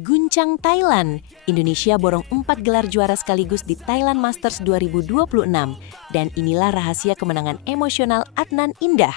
Guncang Thailand, Indonesia borong 4 gelar juara sekaligus di Thailand Masters 2026. Dan inilah rahasia kemenangan emosional Adnan Indah.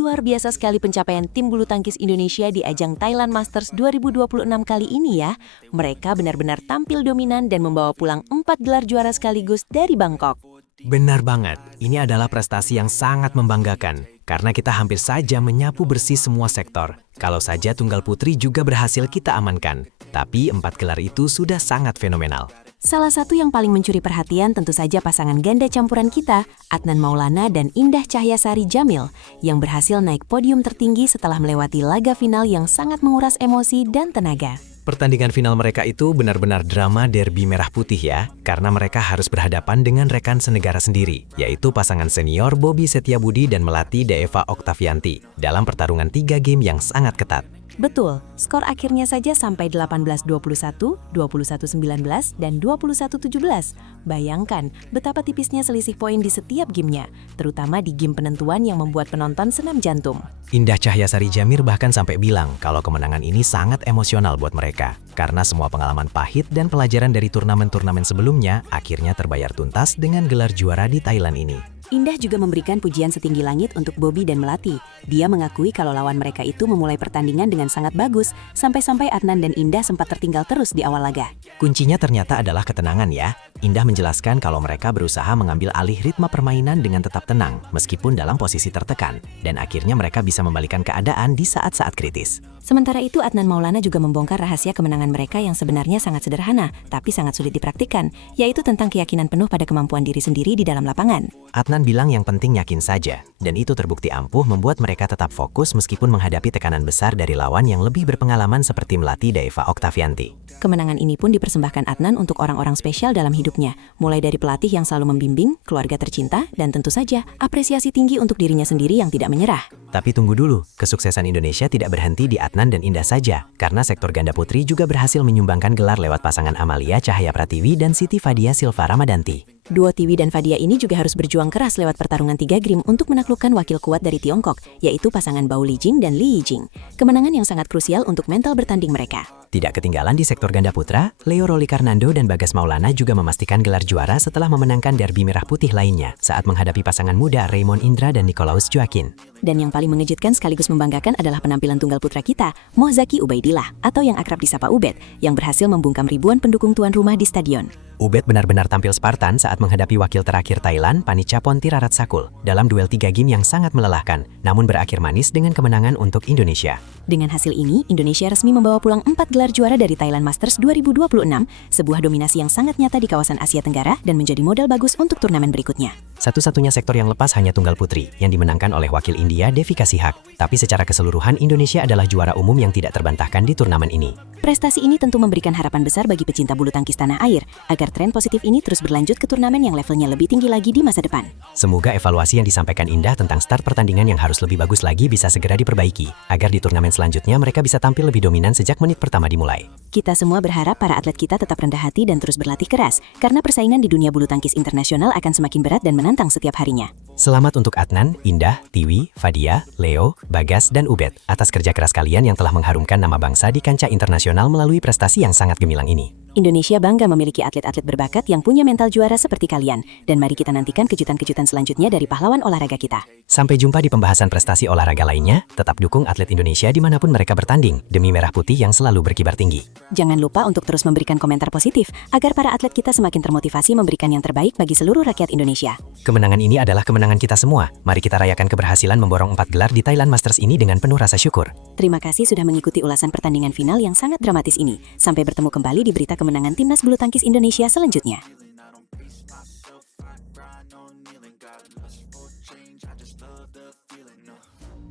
Luar biasa sekali pencapaian tim bulu tangkis Indonesia di ajang Thailand Masters 2026 kali ini ya. Mereka benar-benar tampil dominan dan membawa pulang 4 gelar juara sekaligus dari Bangkok. Benar banget, ini adalah prestasi yang sangat membanggakan, karena kita hampir saja menyapu bersih semua sektor. Kalau saja tunggal putri juga berhasil kita amankan, tapi 4 gelar itu sudah sangat fenomenal. Salah satu yang paling mencuri perhatian tentu saja pasangan ganda campuran kita, Adnan Maulana dan Indah Cahyasari Jamil, yang berhasil naik podium tertinggi setelah melewati laga final yang sangat menguras emosi dan tenaga. Pertandingan final mereka itu benar-benar drama derby merah putih ya, karena mereka harus berhadapan dengan rekan senegara sendiri, yaitu pasangan senior Bobi Setiabudi dan Melati Daeva Oktavianti, dalam pertarungan 3 game yang sangat ketat. Betul, skor akhirnya saja sampai 18-21, 21-19, dan 21-17. Bayangkan betapa tipisnya selisih poin di setiap gamenya, terutama di game penentuan yang membuat penonton senam jantung. Indah Cahyasari Jamil bahkan sampai bilang kalau kemenangan ini sangat emosional buat mereka, karena semua pengalaman pahit dan pelajaran dari turnamen-turnamen sebelumnya akhirnya terbayar tuntas dengan gelar juara di Thailand ini. Indah juga memberikan pujian setinggi langit untuk Bobi dan Melati. Dia mengakui kalau lawan mereka itu memulai pertandingan dengan sangat bagus, sampai-sampai Adnan dan Indah sempat tertinggal terus di awal laga. Kuncinya ternyata adalah ketenangan ya. Indah menjelaskan kalau mereka berusaha mengambil alih ritme permainan dengan tetap tenang, meskipun dalam posisi tertekan. Dan akhirnya mereka bisa membalikan keadaan di saat-saat kritis. Sementara itu Adnan Maulana juga membongkar rahasia kemenangan mereka yang sebenarnya sangat sederhana, tapi sangat sulit dipraktikkan, yaitu tentang keyakinan penuh pada kemampuan diri sendiri di dalam lapangan. Adnan bilang yang penting yakin saja, dan itu terbukti ampuh membuat mereka tetap fokus meskipun menghadapi tekanan besar dari lawan yang lebih berpengalaman seperti Melati Daeva Oktavianti. Kemenangan ini pun dipersembahkan Adnan untuk orang-orang spesial dalam hidupnya, mulai dari pelatih yang selalu membimbing, keluarga tercinta, dan tentu saja apresiasi tinggi untuk dirinya sendiri yang tidak menyerah. Tapi tunggu dulu, kesuksesan Indonesia tidak berhenti di Adnan dan Indah saja, karena sektor ganda putri juga berhasil menyumbangkan gelar lewat pasangan Amalia Cahaya Pratiwi dan Siti Fadia Silva Ramadanti. Duo Tiwi dan Fadia ini juga harus berjuang keras lewat pertarungan 3 game untuk menaklukkan wakil kuat dari Tiongkok, yaitu pasangan Bao Lijing dan Li Yijing. Kemenangan yang sangat krusial untuk mental bertanding mereka. Tidak ketinggalan di sektor ganda putra, Leo Rolikarnando dan Bagas Maulana juga memastikan gelar juara setelah memenangkan derby merah putih lainnya saat menghadapi pasangan muda Raymond Indra dan Nicolaus Joaquin. Dan yang paling mengejutkan sekaligus membanggakan adalah penampilan tunggal putra kita, Mohzaki Ubaidillah, atau yang akrab disapa Ubed, yang berhasil membungkam ribuan pendukung tuan rumah di stadion. Ubed benar-benar tampil Spartan saat menghadapi wakil terakhir Thailand, Panicapon Tiraratsakul, dalam duel 3 game yang sangat melelahkan, namun berakhir manis dengan kemenangan untuk Indonesia. Dengan hasil ini, Indonesia resmi membawa pulang 4 gelar juara dari Thailand Masters 2026, sebuah dominasi yang sangat nyata di kawasan Asia Tenggara dan menjadi modal bagus untuk turnamen berikutnya. Satu-satunya sektor yang lepas hanya tunggal putri, yang dimenangkan oleh wakil India Devika Sihak. Tapi secara keseluruhan, Indonesia adalah juara umum yang tidak terbantahkan di turnamen ini. Prestasi ini tentu memberikan harapan besar bagi pecinta bulu tangkis tanah air, agar tren positif ini terus berlanjut ke turnamen yang levelnya lebih tinggi lagi di masa depan. Semoga evaluasi yang disampaikan Indah tentang start pertandingan yang harus lebih bagus lagi bisa segera diperbaiki, agar di turnamen selanjutnya mereka bisa tampil lebih dominan sejak menit pertama dimulai. Kita semua berharap para atlet kita tetap rendah hati dan terus berlatih keras, karena persaingan di dunia bulu tangkis internasional akan semakin berat dan menantang setiap harinya. Selamat untuk Adnan, Indah, Tiwi, Fadia, Leo, Bagas, dan Ubed atas kerja keras kalian yang telah mengharumkan nama bangsa di kancah internasional melalui prestasi yang sangat gemilang ini. Indonesia bangga memiliki atlet-atlet berbakat yang punya mental juara seperti kalian, dan mari kita nantikan kejutan-kejutan selanjutnya dari pahlawan olahraga kita. Sampai jumpa di pembahasan prestasi olahraga lainnya, tetap dukung atlet Indonesia dimanapun mereka bertanding, demi merah putih yang selalu berkibar tinggi. Jangan lupa untuk terus memberikan komentar positif, agar para atlet kita semakin termotivasi memberikan yang terbaik bagi seluruh rakyat Indonesia. Kemenangan ini adalah kemenangan kita semua. Mari kita rayakan keberhasilan memborong 4 gelar di Thailand Masters ini dengan penuh rasa syukur. Terima kasih sudah mengikuti ulasan pertandingan final yang sangat dramatis ini. Sampai bertemu kembali di berita kemenangan Timnas Bulu Tangkis Indonesia selanjutnya.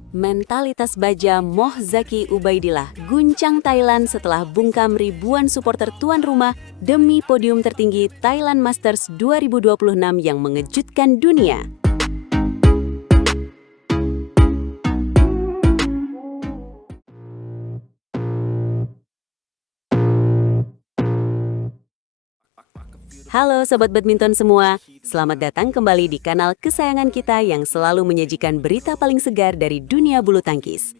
Mentalitas baja Mohzaki Ubaidillah guncang Thailand setelah bungkam ribuan supporter tuan rumah demi podium tertinggi Thailand Masters 2026 yang mengejutkan dunia. Halo Sobat Badminton semua, selamat datang kembali di kanal kesayangan kita yang selalu menyajikan berita paling segar dari dunia bulu tangkis.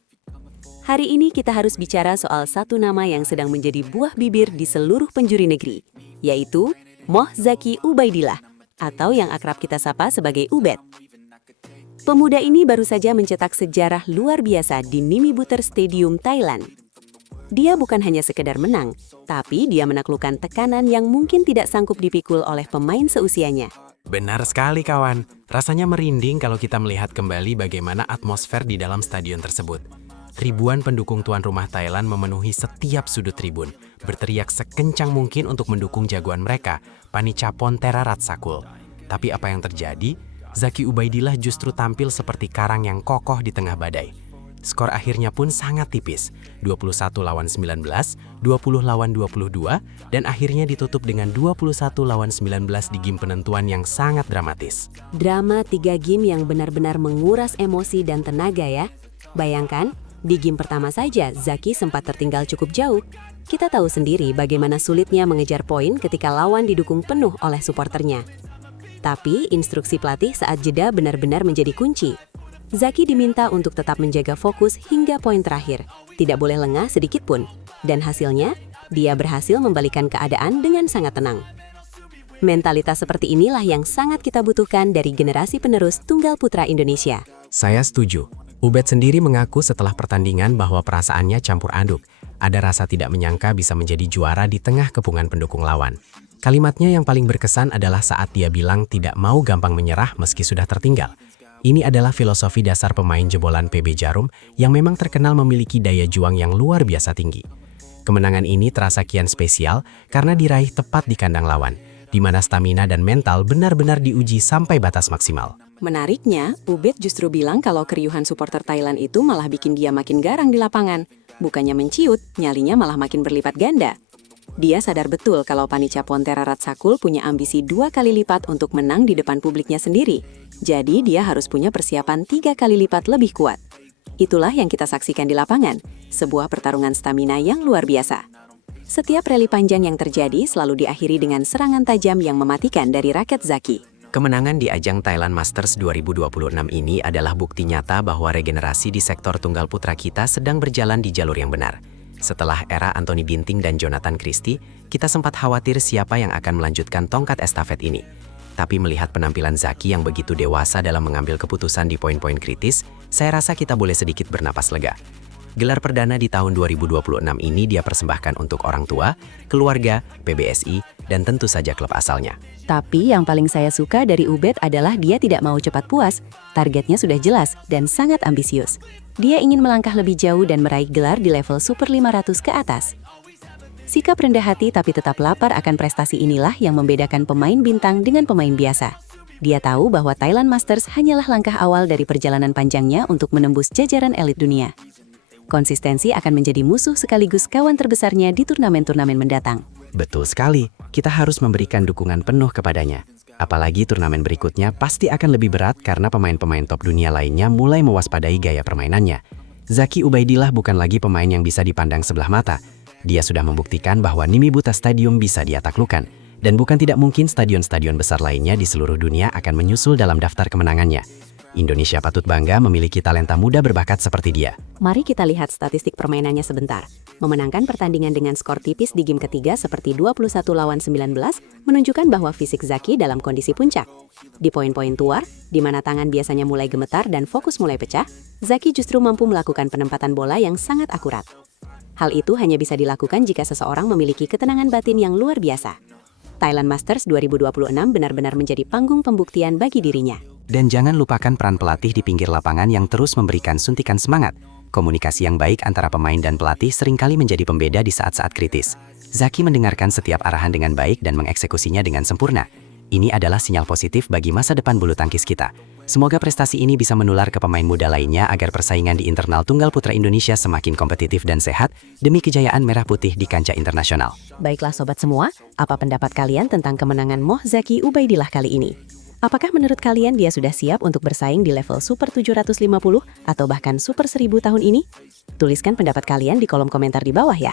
Hari ini kita harus bicara soal satu nama yang sedang menjadi buah bibir di seluruh penjuri negeri, yaitu Moh Zaki Ubaidillah, atau yang akrab kita sapa sebagai Ubed. Pemuda ini baru saja mencetak sejarah luar biasa di Nimibuter Stadium, Thailand. Dia bukan hanya sekedar menang, tapi dia menaklukkan tekanan yang mungkin tidak sanggup dipikul oleh pemain seusianya. Benar sekali kawan, rasanya merinding kalau kita melihat kembali bagaimana atmosfer di dalam stadion tersebut. Ribuan pendukung tuan rumah Thailand memenuhi setiap sudut tribun, berteriak sekencang mungkin untuk mendukung jagoan mereka, Panicapon Theraratsakhul. Tapi apa yang terjadi? Zaki Ubaidillah justru tampil seperti karang yang kokoh di tengah badai. Skor akhirnya pun sangat tipis, 21-19, 20-22, dan akhirnya ditutup dengan 21-19 di game penentuan yang sangat dramatis. Drama 3 game yang benar-benar menguras emosi dan tenaga ya. Bayangkan, di game pertama saja Zaki sempat tertinggal cukup jauh. Kita tahu sendiri bagaimana sulitnya mengejar poin ketika lawan didukung penuh oleh suporternya. Tapi instruksi pelatih saat jeda benar-benar menjadi kunci. Zaki diminta untuk tetap menjaga fokus hingga poin terakhir, tidak boleh lengah sedikit pun. Dan hasilnya, dia berhasil membalikan keadaan dengan sangat tenang. Mentalitas seperti inilah yang sangat kita butuhkan dari generasi penerus tunggal putra Indonesia. Saya setuju. Ubed sendiri mengaku setelah pertandingan bahwa perasaannya campur aduk. Ada rasa tidak menyangka bisa menjadi juara di tengah kepungan pendukung lawan. Kalimatnya yang paling berkesan adalah saat dia bilang tidak mau gampang menyerah meski sudah tertinggal. Ini adalah filosofi dasar pemain jebolan PB Jarum yang memang terkenal memiliki daya juang yang luar biasa tinggi. Kemenangan ini terasa kian spesial karena diraih tepat di kandang lawan, di mana stamina dan mental benar-benar diuji sampai batas maksimal. Menariknya, Ubed justru bilang kalau keriuhan supporter Thailand itu malah bikin dia makin garang di lapangan. Bukannya menciut, nyalinya malah makin berlipat ganda. Dia sadar betul kalau Panicapon Theraratsakhul punya ambisi 2 kali lipat untuk menang di depan publiknya sendiri. Jadi dia harus punya persiapan 3 kali lipat lebih kuat. Itulah yang kita saksikan di lapangan, sebuah pertarungan stamina yang luar biasa. Setiap rally panjang yang terjadi selalu diakhiri dengan serangan tajam yang mematikan dari raket Zaki. Kemenangan di ajang Thailand Masters 2026 ini adalah bukti nyata bahwa regenerasi di sektor tunggal putra kita sedang berjalan di jalur yang benar. Setelah era Anthony Ginting dan Jonathan Christie, kita sempat khawatir siapa yang akan melanjutkan tongkat estafet ini. Tapi melihat penampilan Zaki yang begitu dewasa dalam mengambil keputusan di poin-poin kritis, saya rasa kita boleh sedikit bernapas lega. Gelar perdana di tahun 2026 ini dia persembahkan untuk orang tua, keluarga, PBSI, dan tentu saja klub asalnya. Tapi yang paling saya suka dari Ubed adalah dia tidak mau cepat puas. Targetnya sudah jelas dan sangat ambisius. Dia ingin melangkah lebih jauh dan meraih gelar di level Super 500 ke atas. Sikap rendah hati tapi tetap lapar akan prestasi inilah yang membedakan pemain bintang dengan pemain biasa. Dia tahu bahwa Thailand Masters hanyalah langkah awal dari perjalanan panjangnya untuk menembus jajaran elit dunia. Konsistensi akan menjadi musuh sekaligus kawan terbesarnya di turnamen-turnamen mendatang. Betul sekali, kita harus memberikan dukungan penuh kepadanya. Apalagi turnamen berikutnya pasti akan lebih berat karena pemain-pemain top dunia lainnya mulai mewaspadai gaya permainannya. Zaki Ubaidillah bukan lagi pemain yang bisa dipandang sebelah mata. Dia sudah membuktikan bahwa Nimibuta Stadium bisa dia taklukkan, dan bukan tidak mungkin stadion-stadion besar lainnya di seluruh dunia akan menyusul dalam daftar kemenangannya. Indonesia patut bangga memiliki talenta muda berbakat seperti dia. Mari kita lihat statistik permainannya sebentar. Memenangkan pertandingan dengan skor tipis di game ketiga seperti 21-19 menunjukkan bahwa fisik Zaki dalam kondisi puncak. Di poin-poin tuar, di mana tangan biasanya mulai gemetar dan fokus mulai pecah, Zaki justru mampu melakukan penempatan bola yang sangat akurat. Hal itu hanya bisa dilakukan jika seseorang memiliki ketenangan batin yang luar biasa. Thailand Masters 2026 benar-benar menjadi panggung pembuktian bagi dirinya. Dan jangan lupakan peran pelatih di pinggir lapangan yang terus memberikan suntikan semangat. Komunikasi yang baik antara pemain dan pelatih seringkali menjadi pembeda di saat-saat kritis. Zaki mendengarkan setiap arahan dengan baik dan mengeksekusinya dengan sempurna. Ini adalah sinyal positif bagi masa depan bulu tangkis kita. Semoga prestasi ini bisa menular ke pemain muda lainnya agar persaingan di internal tunggal putra Indonesia semakin kompetitif dan sehat demi kejayaan merah putih di kancah internasional. Baiklah sobat semua, apa pendapat kalian tentang kemenangan Moh Zaki Ubaidillah kali ini? Apakah menurut kalian dia sudah siap untuk bersaing di level Super 750 atau bahkan Super 1000 tahun ini? Tuliskan pendapat kalian di kolom komentar di bawah ya.